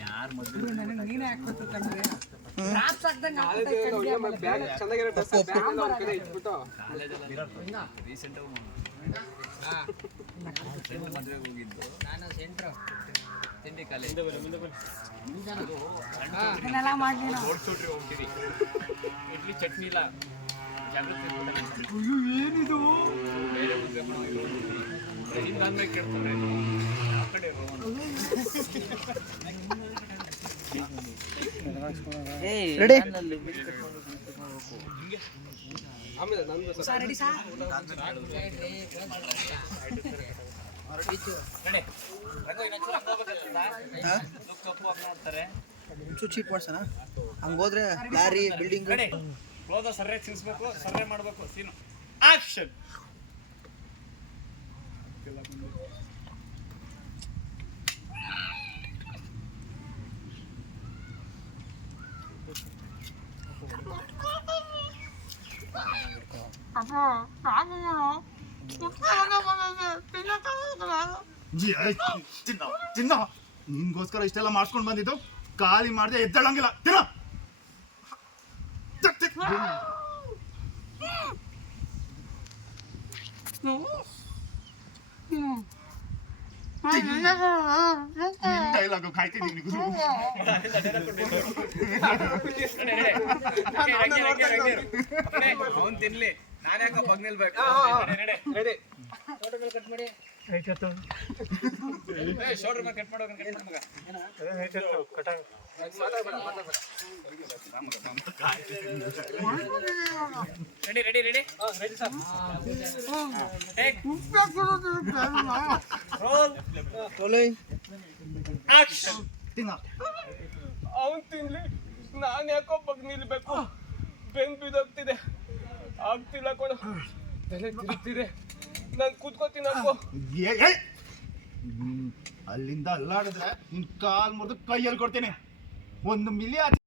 ಯಾರು ಮೊದಲು ನೀನೇ ಹಾಕ್ಬಿಟ್ಟು ಕಣ್ಣಿಗೆ ರೀಸೆಂಟಾಗಿ ಮದುವೆಗೆ ಹೋಗಿದ್ದು ನಾನು ಸೆಂಟ್ರ್ ತಿಂಡಿ ಕಾಲೇಜ್ ಓಡಿಸೋಟ್ರಿ ಹೋಗ್ತೀರಿ ಇಡ್ಲಿ ಚಟ್ನಿ ಇಲ್ಲ ಜಾಗೃತಿ ಏನಿದು ಬೇರೆ ಮದುವೆ ಮಾಡೋ ಹಿಂದಾದ್ಮೇಲೆ ಕೇಳ್ತಾರೆ ಆ ಕಡೆ ಚೀಟ್ ಮಾಡ್ಸಣ ಹಂಗೋದ್ರೆ ಲಾರಿ ಬಿಲ್ಡಿಂಗ್ ಕ್ಲೋಸ್ ಸರ್ರೆ ತಿನ್ಸ್ಬೇಕು ಸರ್ರೆ ಮಾಡ್ಬೇಕು ಸೀನು ಆಕ್ಷನ್ ಚಿನ್ನ ನಿನ್ಗೋಸ್ಕರ ಇಷ್ಟೆಲ್ಲ ಮಾಡ್ಸ್ಕೊಂಡ್ ಬಂದಿದ್ದು ಖಾಲಿ ಮಾಡ್ದೆ ಎದ್ದೇಳಂಗಿಲ್ಲ ತಿನ್ನ ಡೈಲಾಗ್ ಕಾಯ್ತಿದ್ದೀನಿ ಅವನ್ ತಿನ್ಲಿ ನಾನು ಯಾಕ ಬಗ್ನಿಲ್ಬೇಕು ಕಟ್ ಮಾಡಿ ಶೋಲ್ಡರ್ ಮೇಲೆ ಕಟ್ ಮಾಡೋಕೆ ಕಟ್ ಮಗ ready ready ready ready sir take roll rolling action ಅವನ್ ತಿನ್ಲಿ ನಾನು ಯಾಕೋ ಬಗ್ ನಿಲ್ಬೇಕು ಬೆಂಗ್ ಬಿದ್ದೋಗ್ತಿದೆ ಆಗ್ತಿಲ್ಲ ಕೊಡು ತಲೆ ತಿರುಗ್ತಿದೆ ನಾನು ಕೂತ್ಕೋತೀನಿ ಅನ್ಕೋ ಅಲ್ಲಿಂದ ಅಲ್ಲಾಡಿದ್ರೆ ನಿನ್ ಕಾಲ್ ಮುರಿದು ಕೈಯಲ್ಲಿ ಕೊಡ್ತೀನಿ 1 ಮಿಲಿ